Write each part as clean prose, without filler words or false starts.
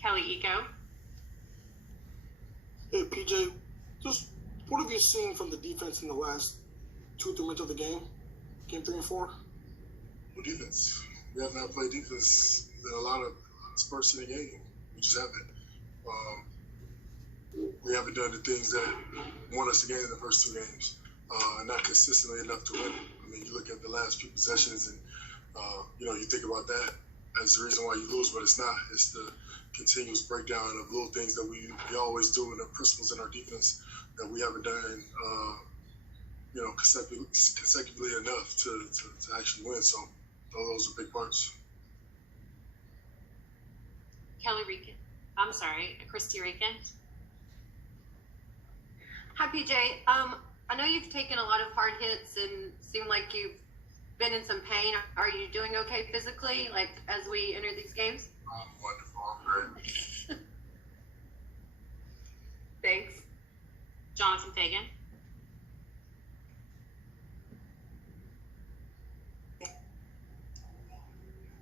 Kelly Eco. Hey, PJ, just what have you seen from the defense in the last 2-3 minutes of the game? Game 3 and 4? Well, defense. We have not played defense in a lot of spurts in the game. We just haven't. We haven't done the things that won us the game in the first 2 games. Not consistently enough to win it. I mean, you look at the last few possessions and, you think about that as the reason why you lose, but it's not. It's the continuous breakdown of little things that we always do, and the principles in our defense that we haven't done, consecutively enough to actually win. So those are big parts. Christy Rican. Hi, PJ. I know you've taken a lot of hard hits and seem like you've been in some pain. Are you doing okay physically, like, as we enter these games? I'm wonderful. I'm great. Thanks. Jonathan Fagan.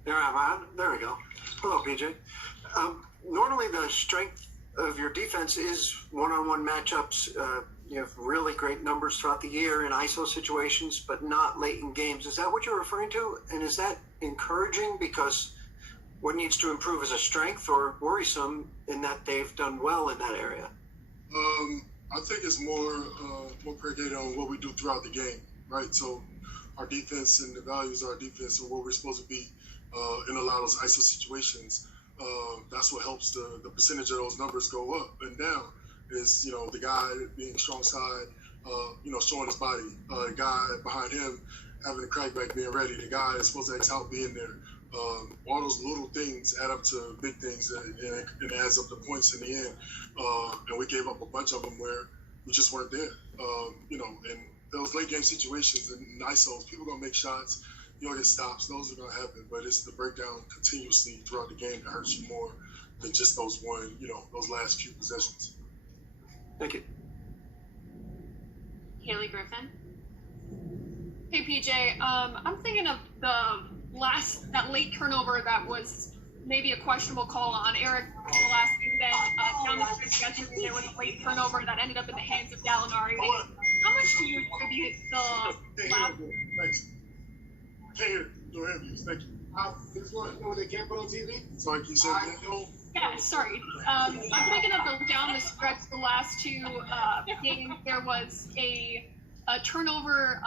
There we go. Hello, PJ. Normally, the strength of your defense is one-on-one matchups. You have really great numbers throughout the year in ISO situations, but not late in games. Is that what you're referring to? And is that encouraging because what needs to improve is a strength, or worrisome in that they've done well in that area? I think it's more predicated on what we do throughout the game, right? So our defense and the values of our defense and what we're supposed to be in a lot of those ISO situations. That's what helps the percentage of those numbers go up and down. Is the guy being strong side, showing his body, the guy behind him having the crackback being ready, the guy that's supposed to out being there. All those little things add up to big things, and it adds up to points in the end. And we gave up a bunch of them where we just weren't there. And those late game situations and ISOs, people gonna make shots, you'll get stops. Those are gonna happen, but it's the breakdown continuously throughout the game that hurts you more than just those those last few possessions. Thank you. Haley Griffin. Hey, PJ. I'm thinking of that late turnover that was maybe a questionable call on Eric the last game. Then down the stretch yesterday, there was a late turnover that ended up in the hands of Gallinari. How much do you attribute the last? Thanks. Can't hear. Don't have you. Thank you. This one, they can't put on TV? Sorry, can you say that? Yeah, sorry. I'm thinking of down the stretch, the last 2 games. There was a turnover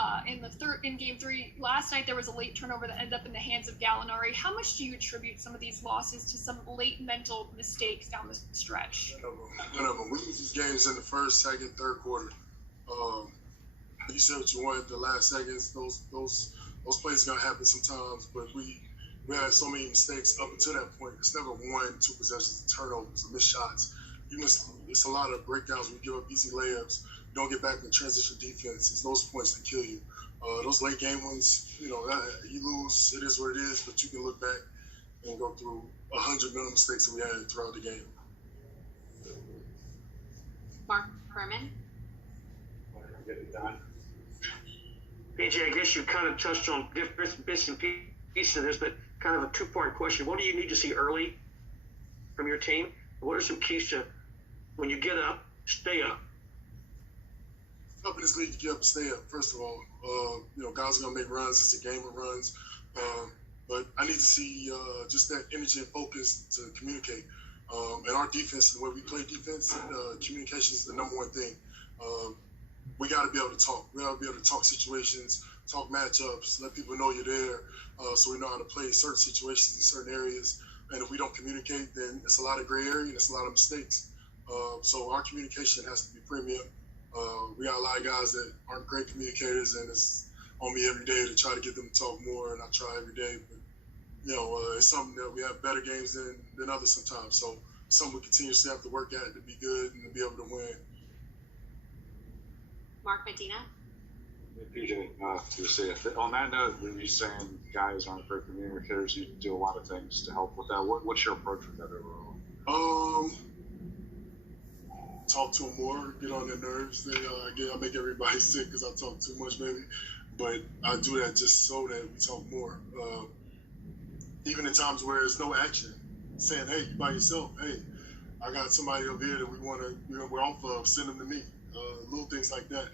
in game 3 last night. There was a late turnover that ended up in the hands of Gallinari. How much do you attribute some of these losses to some late mental mistakes down the stretch? None of them. We lose these games in the first, second, third quarter. You said what you wanted. The last seconds, those plays are gonna happen sometimes, but we had so many mistakes up until that point. It's never 1-2 possessions, turnovers, or missed shots. It's a lot of breakdowns. We give up easy layups. You don't get back in transition defense. It's those points that kill you. Those late game ones, you lose. It is what it is. But you can look back and go through 100 million mistakes that we had throughout the game. Mark Herman. Get it done. PJ, I guess you kind of touched on different bits and pieces of this, but kind of a 2-part question. What do you need to see early from your team? What are some keys to, when you get up, stay up? Up in this league, you get up and stay up, first of all. Guys are going to make runs. It's a game of runs. But I need to see just that energy and focus to communicate. And our defense, the way we play defense, communication is the number one thing. We got to be able to talk. We got to be able to talk situations, talk matchups, let people know you're there, so we know how to play certain situations in certain areas. And if we don't communicate, then it's a lot of gray area and it's a lot of mistakes. So our communication has to be premium. We got a lot of guys that aren't great communicators, and it's on me every day to try to get them to talk more, and I try every day. But, it's something that we have better games than others sometimes. So something we continuously have to work at to be good and to be able to win. Mark Medina. PJ, to say it. On that note, when you're saying guys aren't great communicators, you do a lot of things to help with that. What's your approach with that overall? Talk to them more, get on their nerves. I make everybody sick because I talk too much, maybe. But I do that just so that we talk more. Even in times where there's no action, saying, hey, you by yourself, hey, I got somebody over here that we're off of, send them to me. Little things like that.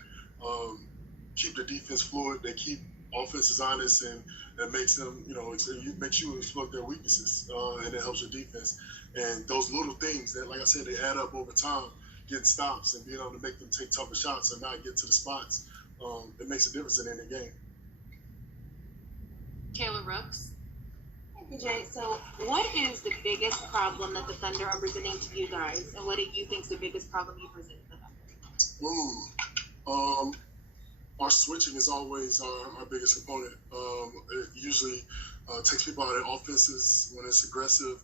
Keep the defense fluid. They keep offenses honest, and that makes them, it makes you exploit their weaknesses, and it helps your defense. And those little things that, like I said, they add up over time, getting stops and being able to make them take tougher shots and not get to the spots. It makes a difference in any game. Taylor Rooks. PJ, so what is the biggest problem that the Thunder are presenting to you guys, and what do you think is the biggest problem you present to the Thunder? Our switching is always our biggest component. It usually takes people out of offenses when it's aggressive.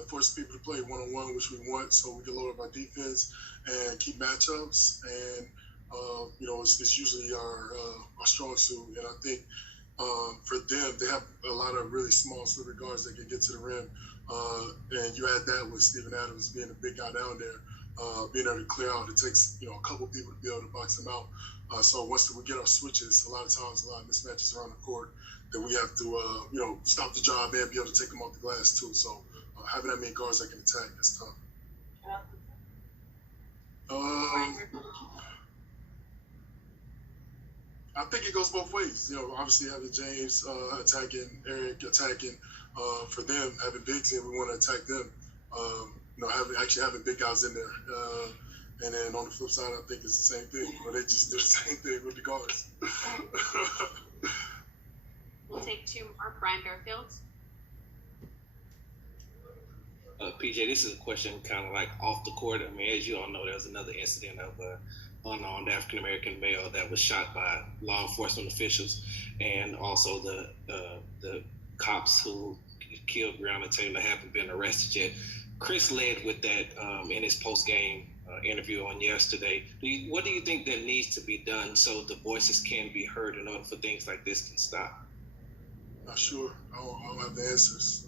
It forces people to play one-on-one, which we want, so we can load up our defense and keep matchups. And it's usually our strong suit. And I think for them, they have a lot of really small slippery guards that can get to the rim. And you add that with Steven Adams being a big guy down there, being able to clear out. It takes a couple people to be able to box them out. So once we get our switches, a lot of times a lot of mismatches around the court that we have to stop the job and be able to take them off the glass too. So having that many guards that can attack, that's tough. I think it goes both ways. Obviously having James attacking, Eric attacking, for them having bigs in, we want to attack them. Having big guys in there. And then on the flip side, I think it's the same thing. Or they just do the same thing with the guards. We'll take two more. Brian Bearfield. PJ, this is a question kind of like off the court. I mean, as you all know, there was another incident of unarmed African-American male that was shot by law enforcement officials, and also the cops who killed Breonna Taylor haven't been arrested yet. Chris led with that in his post-game interview on yesterday. What do you think that needs to be done so the voices can be heard in order for things like this can stop? Not sure. I don't have the answers.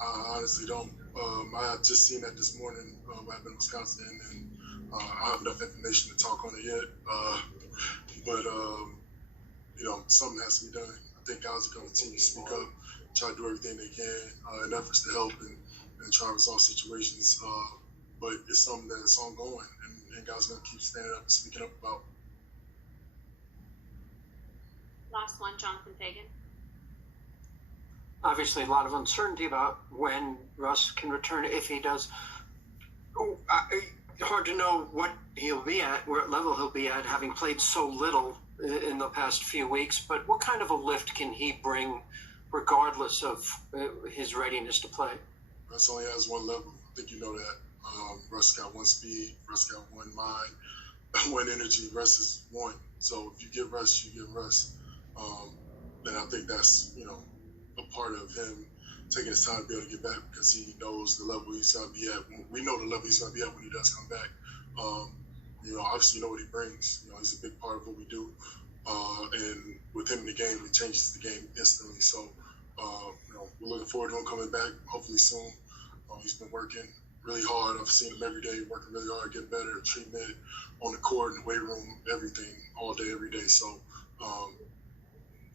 I honestly don't. I just seen that this morning when I've been in Wisconsin, and I don't have enough information to talk on it yet. But something has to be done. I think guys are going to continue to speak up, try to do everything they can in efforts to help and try to resolve situations. But it's something that's ongoing, and guys are going to keep standing up and speaking up about. Last one, Jonathan Fagan. Obviously, a lot of uncertainty about when Russ can return, if he does. Hard to know what he'll be at, what level he'll be at, having played so little in the past few weeks. But what kind of a lift can he bring, regardless of his readiness to play? Russ only has one level. I think you know that. Russ got one speed. Russ got one mind, one energy. Russ is one. So if you get Russ, you get Russ. And I think that's a part of him taking his time to be able to get back, because he knows the level he's going to be at. We know the level he's going to be at when he does come back. Obviously, what he brings. He's a big part of what we do. And with him in the game, it changes the game instantly. So, we're looking forward to him coming back, hopefully soon. He's been working really hard. I've seen him every day, working really hard, getting better, treatment on the court, in the weight room, everything, all day, every day. So,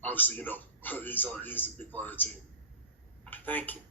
obviously, he's a big part of the team. Thank you.